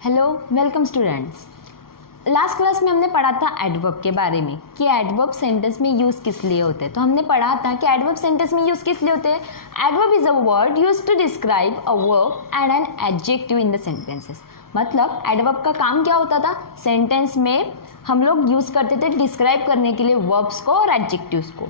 Hello welcome students. Last class में हमने पढ़ा था एडवर्ब के बारे में कि एडवर्ब सेंटेंस में यूज़ किस लिए होते हैं। तो हमने पढ़ा था कि एडवर्ब सेंटेंस में यूज़ किस लिए होते हैं। Adverb is a word used to describe a verb and an adjective in the sentences. मतलब एडवर्ब का काम क्या होता था, सेंटेंस में हम लोग यूज़ करते थे डिस्क्राइब करने के लिए वर्ब्स को और एडजेक्टिव्स को।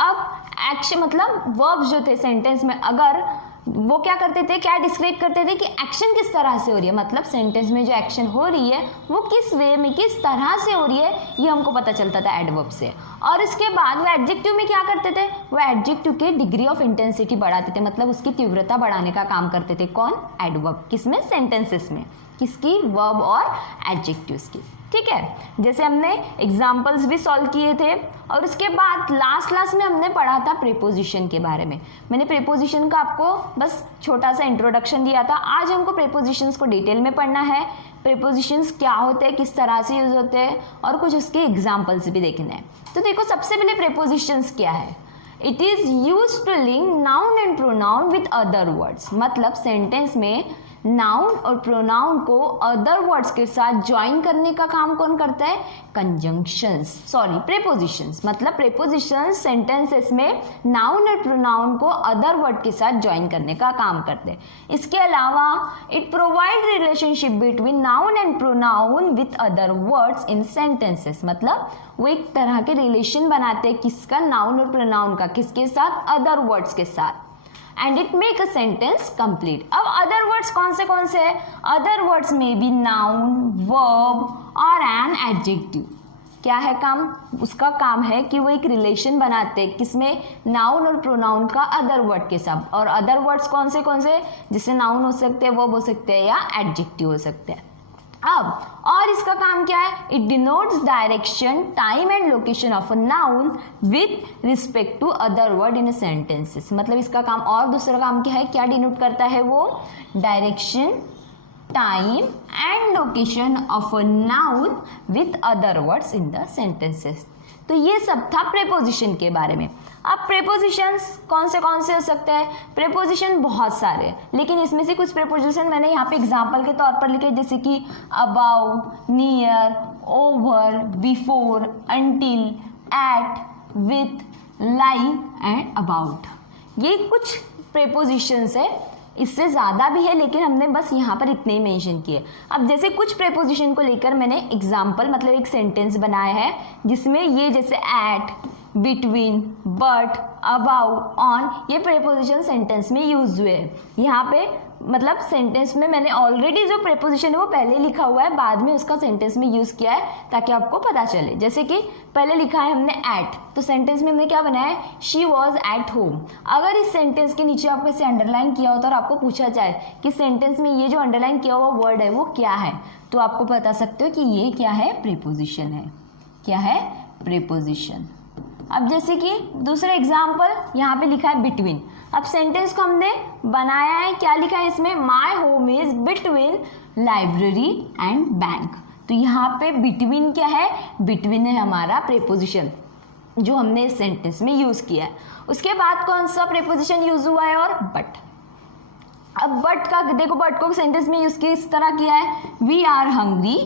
अब एक्शन मतलब वर्ब्स जो थे सेंटेंस में, अगर वो क्या करते थे, क्या डिस्क्राइब करते थे कि एक्शन किस तरह से हो रही है, मतलब सेंटेंस में जो एक्शन हो रही है वो किस वे में किस तरह से हो रही है, ये हमको पता चलता था एडवर्ब से। और इसके बाद वो एडजेक्टिव में क्या करते थे, वो एडजेक्टिव के डिग्री ऑफ इंटेंसिटी बढ़ाते थे, मतलब उसकी तीव्रता बढ़ाने का काम करते थे। कौन? एडवर्ब। किसमें? सेंटेंसेस में। किसकी? वर्ब और एडजेक्टिव्स की। ठीक है, जैसे हमने एग्जाम्पल्स भी सॉल्व किए थे। और उसके बाद लास्ट क्लास में हमने पढ़ा था प्रीपोजिशन के बारे में। मैंने प्रीपोजिशन का आपको बस छोटा सा इंट्रोडक्शन दिया था। आज हमको प्रीपोजिशंस को डिटेल में पढ़ना है। प्रीपोजिशंस क्या होते हैं, किस तरह से यूज होते हैं, और कुछ उसके एग्जाम्पल्स भी देखने हैं। तो देखो, सबसे पहले प्रीपोजिशंस क्या है। It is use to link noun and pronoun with other words. मतलब सेंटेंस में नाउन और प्रोनाउन को अदर वर्ड्स के साथ ज्वाइन करने का काम कौन करता है? प्रीपोजिशंस। मतलब प्रीपोजिशंस सेंटेंसेस में नाउन और प्रोनाउन को अदर वर्ड के साथ ज्वाइन करने का काम करते हैं। इसके अलावा it provide relationship between noun and pronoun with other words in sentences. मतलब वो एक तरह के रिलेशन बनाते हैं, किसका? नाउन और प्रोनाउन का। किसके साथ? अदर वर्ड्स के साथ। And it make a sentence complete. अब अदर वर्ड्स कौन से है? अदर वर्ड्स में बी नाउन, वर्ब और एन एडजेक्टिव। क्या है काम? उसका काम है कि वो एक रिलेशन बनाते हैं, किसमें? नाउन और प्रोनाउन का अदर वर्ड के साथ। और अदर वर्ड्स कौन से? जिससे नाउन हो सकते हैं, वर्ब हो सकते हैं, या एडजेक्टिव हो सकते हैं। अब और इसका काम क्या है? It denotes direction, time and location of a noun with respect to other word in sentences. मतलब इसका काम और दूसरा काम क्या है? क्या डिनोट करता है वो? Direction, time and location of a noun with other words in the sentences. तो ये सब था प्रीपोजिशन के बारे में। अब प्रीपोजिशंस कौन से हो सकते हैं? प्रीपोजिशन बहुत सारे, लेकिन इसमें से कुछ प्रीपोजिशन मैंने यहाँ पे एग्जांपल के तौर पर लिखे, जैसे कि above, near, over, before, until, at, with, like and about. ये कुछ प्रीपोजिशंस है, इससे ज़्यादा भी है, लेकिन हमने बस यहाँ पर इतने ही मेंशन किए। अब जैसे कुछ प्रीपोजिशन को लेकर मैंने एग्जाम्पल मतलब एक सेंटेंस बनाया है, जिसमें ये जैसे at, between, but, above, on, ये प्रीपोजिशन सेंटेंस में यूज हुए हैं। यहाँ पे मतलब सेंटेंस में मैंने ऑलरेडी जो प्रीपोजिशन है वो पहले लिखा हुआ है, बाद में उसका सेंटेंस में यूज किया है ताकि आपको पता चले। जैसे कि पहले लिखा है हमने एट, तो सेंटेंस में हमने क्या बनाया है? She was at home. अगर इस सेंटेंस के नीचे आपको इसे अंडरलाइन किया होता और आपको पूछा जाए कि सेंटेंस में ये जो अंडरलाइन किया हुआ वर्ड है वो क्या है, तो आपको बता सकते हो कि ये क्या है? प्रीपोजिशन है। क्या है? प्रीपोजिशन। अब जैसे कि दूसरा एग्जाम्पल यहाँ पे लिखा है बिटवीन। अब सेंटेंस को हमने बनाया है, क्या लिखा है इसमें? My home is between library and bank. तो यहाँ पे बिटवीन क्या है? बिटवीन है हमारा प्रीपोजिशन जो हमने इस सेंटेंस में यूज किया है। उसके बाद कौन सा प्रीपोजिशन यूज हुआ है? और बट। अब बट का देखो, बट को सेंटेंस में यूज किस तरह किया है? We are hungry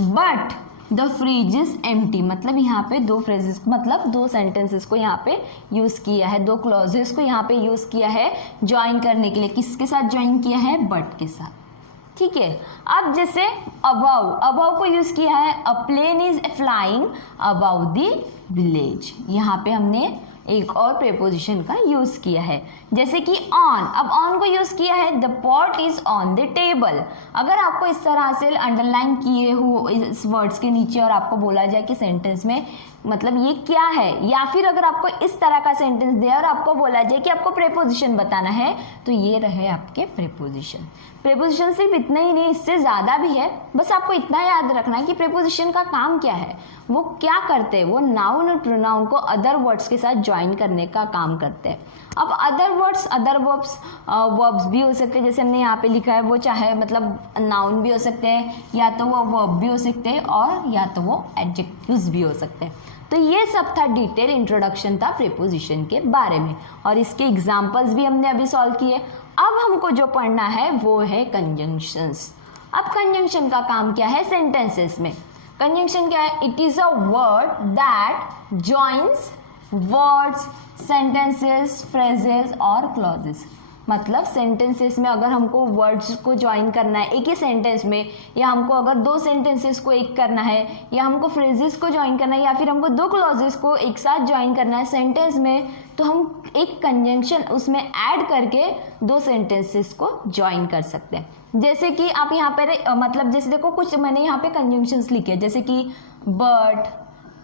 but the fridge is empty. मतलब यहाँ पे दो फ्रेजेस मतलब दो सेंटेंसेस को यहाँ पे यूज किया है, दो क्लॉजेस को यहाँ पे यूज किया है ज्वाइन करने के लिए। किसके साथ ज्वाइन किया है? बट के साथ। ठीक है। अब जैसे अबाउ को यूज किया है, a plane is flying about the village. यहाँ पे हमने एक और प्रीपोजिशन का यूज किया है। जैसे कि ऑन, अब ऑन को यूज किया है, the pot is on the table. अगर आपको इस तरह से अंडरलाइन किए हो इस वर्ड्स के नीचे और आपको बोला जाए कि सेंटेंस में मतलब ये क्या है, या फिर अगर आपको इस तरह का सेंटेंस दे और आपको बोला जाए कि आपको प्रीपोजिशन बताना है, तो ये रहे आपके प्रीपोजिशन। प्रीपोजिशन सिर्फ इतना ही नहीं, इससे ज़्यादा भी है। बस आपको इतना याद रखना है कि प्रीपोजिशन का काम क्या है, वो क्या करते हैं। वो नाउन और प्रोनाउन को अदर वर्ड्स के साथ ज्वाइन करने का काम करते हैं। अब अदर वर्ड्स, अदर वर्ब्स भी हो सकते हैं, जैसे हमने यहाँ पे लिखा है, वो चाहे मतलब नाउन भी हो सकते हैं, या तो वो वर्ब भी हो सकते हैं, और या तो वो एडजेक्टिव्स भी हो सकते हैं। तो ये सब था डिटेल इंट्रोडक्शन था प्रीपोजिशन के बारे में, और इसके एग्जाम्पल्स भी हमने अभी सॉल्व किए। अब हमको जो पढ़ना है वो है कंजंक्शंस। अब कंजंक्शन का काम क्या है सेंटेंसेस में? कंजंक्शन क्या है? It is a word that joins words, sentences, phrases और क्लॉजेस। मतलब सेंटेंसेस में अगर हमको वर्ड्स को ज्वाइन करना है एक ही सेंटेंस में, या हमको अगर दो सेंटेंसेस को एक करना है, या हमको फ्रेजेस को ज्वाइन करना है, या फिर हमको दो क्लॉजेस को एक साथ ज्वाइन करना है सेंटेंस में, तो हम एक कंजंक्शन उसमें ऐड करके दो सेंटेंसेस को ज्वाइन कर सकते हैं। जैसे कि आप यहाँ पर मतलब जैसे देखो कुछ मैंने यहाँ पे कंजंक्शंस लिखे जैसे कि बट,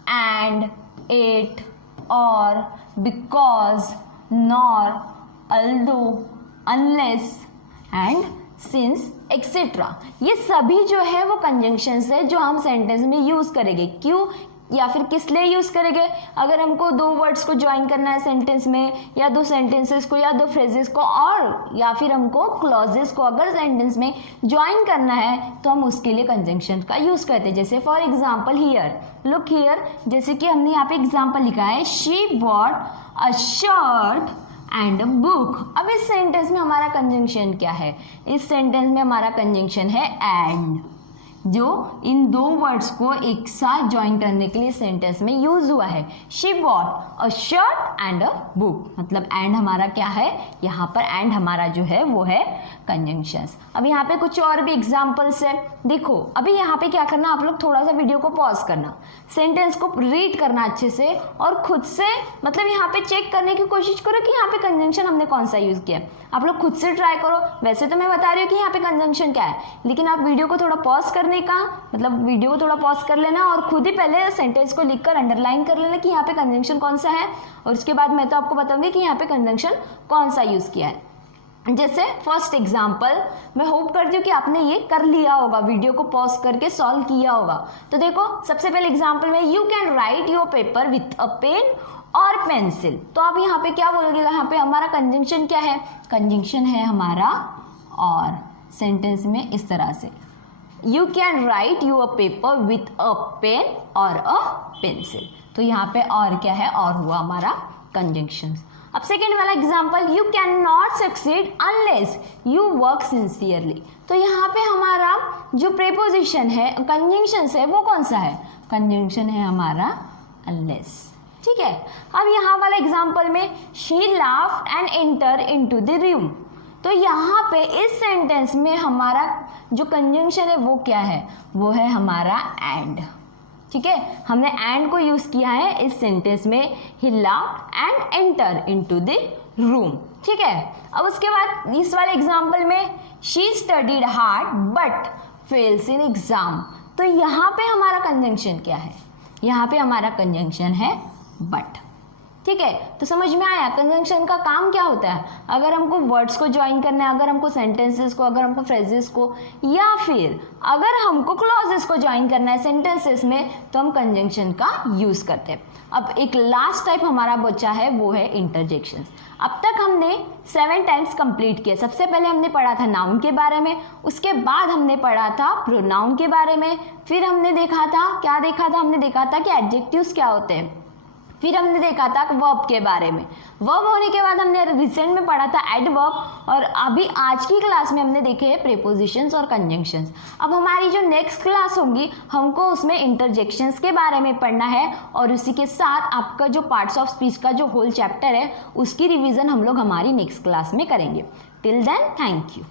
एंड, इट, और, because, nor, although, unless and since etcetera. ये सभी जो है वो कंजंक्शंस है जो हम सेंटेंस में यूज करेंगे। क्यों या फिर किस लिए यूज करेंगे? अगर हमको दो वर्ड्स को ज्वाइन करना है सेंटेंस में, या दो सेंटेंसेस को, या दो फ्रेजेस को, और या फिर हमको क्लॉजेस को अगर सेंटेंस में ज्वाइन करना है तो हम उसके लिए कंजंक्शन का यूज करते हैं। जैसे for example here, look here, जैसे कि हमने यहाँ पे एग्जाम्पल लिखा है she bought a shirt and book. अब इस सेंटेंस में हमारा कंजंक्शन क्या है? इस सेंटेंस में हमारा कंजंक्शन है एंड, जो इन दो वर्ड्स को एक साथ ज्वाइन करने के लिए सेंटेंस में यूज हुआ है। She bought a shirt and a book, मतलब एंड हमारा क्या है? यहाँ पर एंड हमारा जो है वो है कंजंक्शंस। अब यहाँ पे कुछ और भी एग्जांपल्स है। देखो अभी यहाँ पे क्या करना, आप लोग थोड़ा सा वीडियो को पॉज करना, सेंटेंस को रीड करना अच्छे से, और खुद से मतलब यहाँ पे चेक करने की कोशिश करो कि यहाँ पे कंजंक्शन हमने कौन सा यूज किया है। आप लोग खुद से ट्राई करो। वैसे तो मैं बता रही हूँ कि यहाँ पे कंजंक्शन क्या है, लेकिन आप वीडियो को थोड़ा पॉज करने का मतलब वीडियो को थोड़ा पॉज कर लेना और खुद ही पहले सेंटेंस को लिखकर अंडरलाइन कर लेना कि यहाँ पे कंजंक्शन कौन सा है, और उसके बाद मैं तो आपको बताऊंगी कि यहाँ पे कंजंक्शन कौन सा यूज किया है। जैसे फर्स्ट एग्जाम्पल, मैं होप करती हूँ कि आपने ये कर लिया होगा, वीडियो को पॉज करके सॉल्व किया होगा। तो देखो सबसे पहले एग्जाम्पल में you can write your paper with a pen और पेंसिल। तो आप यहाँ पे क्या बोलोगे? यहाँ पे हमारा कंजंक्शन क्या है? कंजंक्शन है हमारा और, सेंटेंस में इस तरह से you can write your paper with a pen और अ पेंसिल। तो यहाँ पे और क्या है? और हुआ हमारा कंजंक्शन। अब सेकेंड वाला example, you can not succeed unless you work sincerely. तो यहाँ पे हमारा जो प्रेपोजिशन है, कंजंक्शन है, वो कौन सा है? कंजंक्शन है हमारा अनलेस। ठीक है। अब यहाँ वाला एग्जाम्पल में she laughed and enter into the room. तो यहाँ पे इस सेंटेंस में हमारा जो कंजंक्शन है वो क्या है? वो है हमारा एंड। ठीक है, हमने एंड को यूज किया है इस सेंटेंस में, ही laughed and enter into the room. ठीक है। अब उसके बाद इस वाले एग्जाम्पल में she studied hard but fails in exam. तो यहाँ पे हमारा कंजंक्शन क्या है? यहाँ पे हमारा कंजंक्शन है बट। ठीक है, तो समझ में आया कंजंक्शन का काम क्या होता है? अगर हमको वर्ड्स को ज्वाइन करना है, अगर हमको सेंटेंसेस को, अगर हमको फ्रेजेस को, या फिर अगर हमको क्लॉजेस को ज्वाइन करना है सेंटेंसेस में, तो हम कंजंक्शन का यूज करते हैं। अब एक लास्ट टाइप हमारा बचा है, वो है इंटरजेक्शंस। अब तक हमने 7 टाइप्स कंप्लीट किए। सबसे पहले हमने पढ़ा था नाउन के बारे में, उसके बाद हमने पढ़ा था प्रोनाउन के बारे में, फिर हमने देखा था, क्या देखा था? हमने देखा था कि एडजेक्टिव्स क्या होते हैं, फिर हमने देखा था वर्ब के बारे में। वर्ब होने के बाद हमने रिसेंट में पढ़ा था एडवर्ब, और अभी आज की क्लास में हमने देखे हैं प्रीपोजिशंस और कंजंक्शंस। अब हमारी जो नेक्स्ट क्लास होगी, हमको उसमें इंटरजेक्शंस के बारे में पढ़ना है, और उसी के साथ आपका जो पार्ट्स ऑफ स्पीच का जो होल चैप्टर है उसकी रिवीजन हम लोग हमारी नेक्स्ट क्लास में करेंगे। Till then, thank you.